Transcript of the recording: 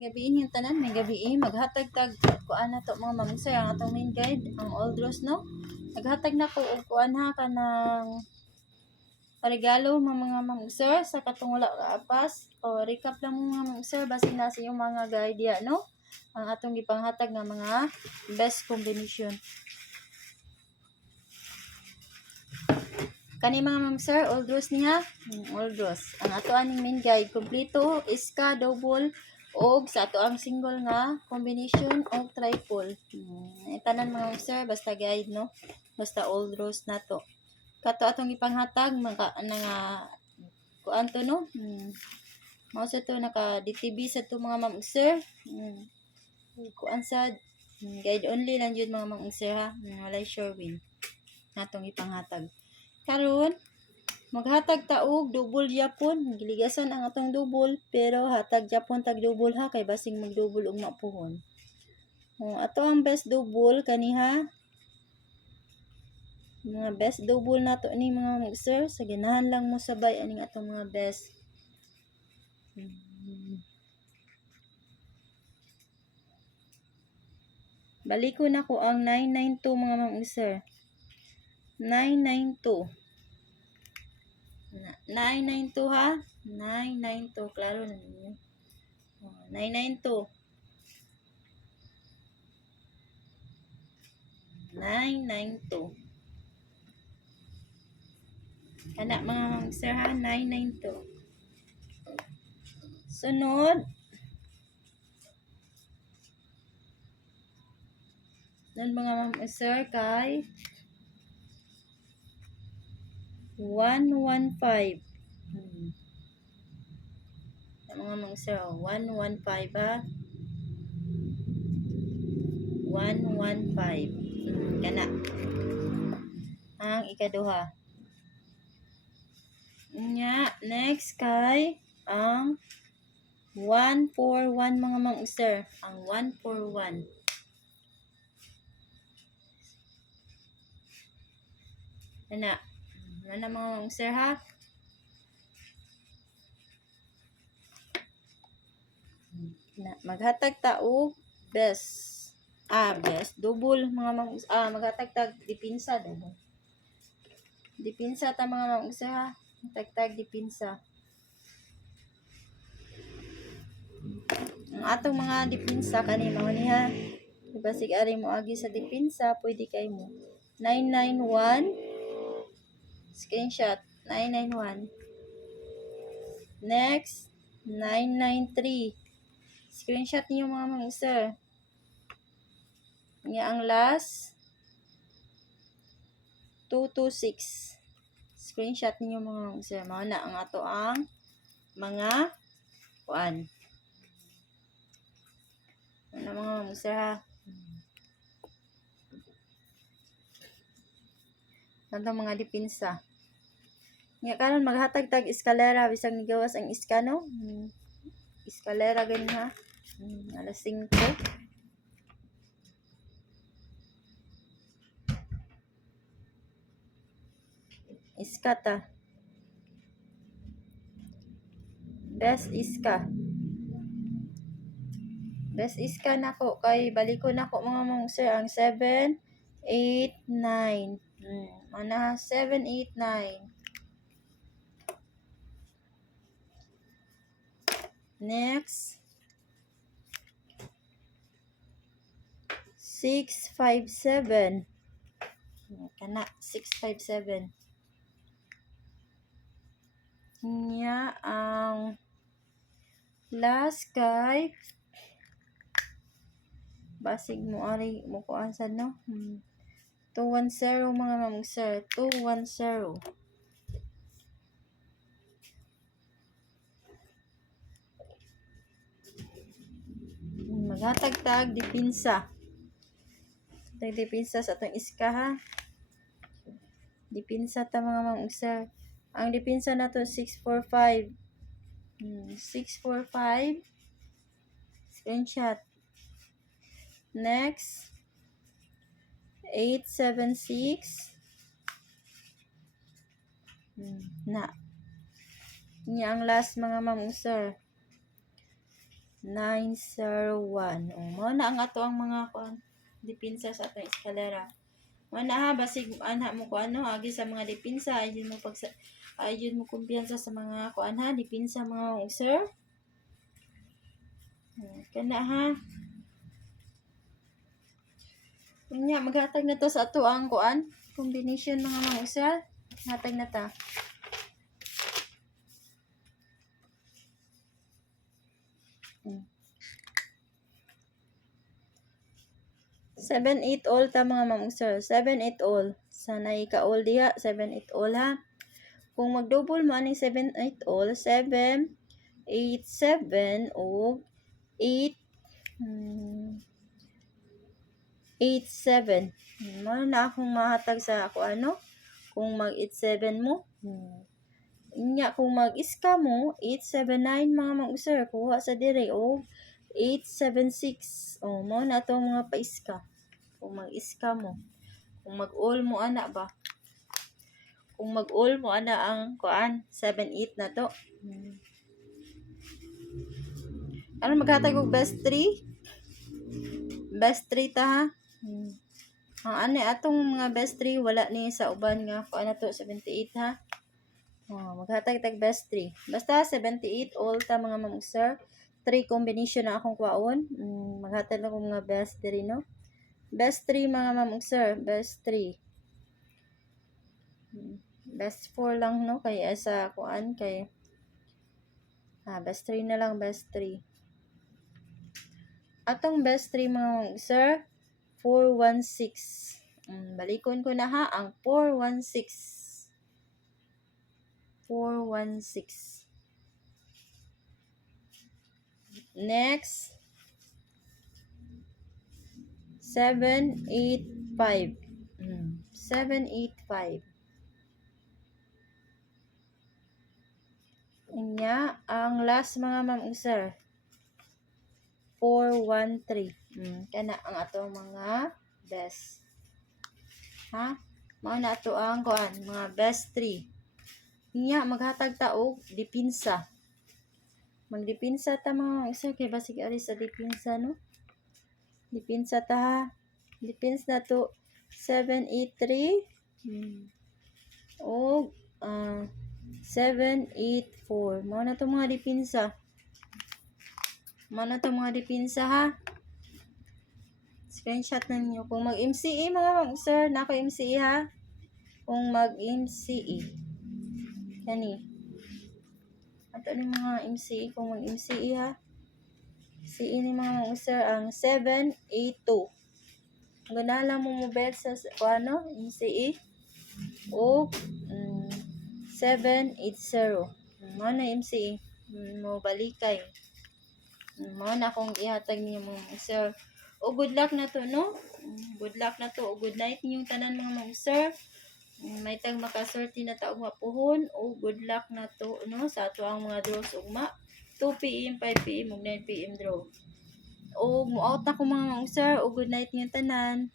Gabiin yung tanan, may gabiin, maghatag tag kuan na to mga ma'am sir, ang atong main guide, ang Old Rose, no? Naghatag na ko og kuan ha kanang regalo mga ma'am sir sa katong wala kaapas. O recap lang mo mga ma'am sir basin na sa yung mga guide ya, no? Ang atong gipanghatag nga mga best combination. Kani mga ma'am sir, Old Rose niya, Old Rose. Ang ato aning main guide, kompleto, iska, double, og sa ato ang single nga combination og triple. Tanan mga ma'am sir, basta guide, no? Basta Old Rose na to. Kato atong ipanghatag mga nga kuan to, no? Mao sa to naka DTV sa to mga ma'am sir. Kuan sa guide only lang jud mga ma'am sir ha. Walay sure win. Natong ipanghatag. Karon maghatag ta og double yapon, giligasan ang atong double pero hatag japon tag double ha kay basing mag-double og mapuhon. Ato ang best double kaniha. Mga best double nato ni mga sir, sa ganahan lang mo sabay aning atong mga best. Baliko na ko ang 992 mga ma'am sir. 992. 992 ha? 992. Klaro na ninyo. 992. 992. Kana mga ma'am sir ha? 992. Sunod. Nun mga ma'am sir kay 115. Mga ma'am sir, 115 ha. 115. Kana. Ang ikaduha. Next kay ang 141 mga ma'am sir. Ang 141. Kana. Ano mga ma'am sir ha? Maghatag ta og best. Best. Double mga ma'am. Maghatag tag dipinsa. Double. Dipinsa ta mga ma'am sir ha. Tagtag dipinsa. Ang atong mga dipinsa kani mao niha. Basig ari mo agi sa dipinsa, pwede kay mo. 991 screenshot 991. Next 993 screenshot niyo mga ma'am sir. Nga ang last 226 screenshot niyo mga ma'am sir. Mao na ang ato ang mga kuan. Ano mga ma'am sir ha? Nanto mga dipinsa. Nga karon maghatag tag eskalera bisag nigawas ang iska, no? Eskalera gani ha. Alas 5. Iska ta. Best iska. Best iska na ko kay baliko na ko mga ma'am sir ang 7, 8, 9. Mana 7, 8, 9. Next 6, 5, 7. Kana 6, 5, 7. Nya ang last kay basig mo ari mo kuan sad, no? 210 mga ma'am sir. 210. Maghatag tag dipinsa. Tag dipinsa sa atong iska ha. Dipinsa ta mga ma'am sir. Ang dipinsa nato 645. 645 screenshot. Next 876 na. Ini ang last mga ma'am sir. 901. Mao na ang ato ang mga dipinsa sa atong eskalera. Mao na ha, basig ana mo ko ano, agi sa mga dipinsa, ayun mo kumpiyansa sa mga kuan ha, dipinsa mga sir. Kana ha. Unya maghatag na to sa ato ang kuan, combination mga sir. Hatag na ta. Seven, 8 all ta mga sir. 7, 8 all. Sana ika-all diha. 7, 8 all ha. Kung mag-double mo aning 7, 8 all. 7, 8, 7 o 8, 8, 7. Mano na akong mahatag sa ako ano. Kung mag 8, 7 mo. Inya kung mag-iska mo, 8, 7, 9 mga sir. Kuha sa dire o 8, 7, 6. Mao na itong mga pa-iska. Kung mag-iska mo. Kung mag-all mo ana ba? Kung mag-all mo ana ang kuan 7, 8 na to. Ano maghatag og best 3? Best 3 ta ha. Ang ani atong mga best 3 wala ni sa uban nga kuan na to 78 ha. Maghatag tag best 3. Basta 78 all ta mga sir. 3 combination na akong kuwaon. Maghatag na ko mga best 3 no. Best 3 mga sir. Best 3. Best 4 lang no kay sa kuan kay best 3 na lang, best 3. Atong best 3 mga sir, 416. Balikon ko na ha ang 416. 416. Next 785. 785. Inya ang last mga sir 413. Kana ang atong mga best. Ha? Mao na ato ang kuan, mga best 3. Inya maghatag ta og dipinsa. Magdipinsa ta mga sir kay basig ari sa dipinsa no. Dipinsa ta ha. Dipins na to 783. Og 784. Mao na to mga dipinsa. Mano to mga dipinsa ha. Screenshot na ninyo. Kung mag-MCE mga sir, nako MCE ha. Kung mag-MCE. Kani. Ato ni mga MCE. Kung mag-MCE ha. MCE ni mga sir ang 782. Ganala mo mobile sa ano, MCE. O 780. Mano MCE. Mo balikay. Mao na akong ihatag niyo mga sir. O good luck na to no. Good luck na to. O good night ninyong tanan mga sir. May tag makaswerte na taog mapuhon. O good luck na to no sa ato ang mga draws ugma. 2 PM, 5 PM ug 9 PM draw. O mo out na ko mga sir. O good night ninyong tanan.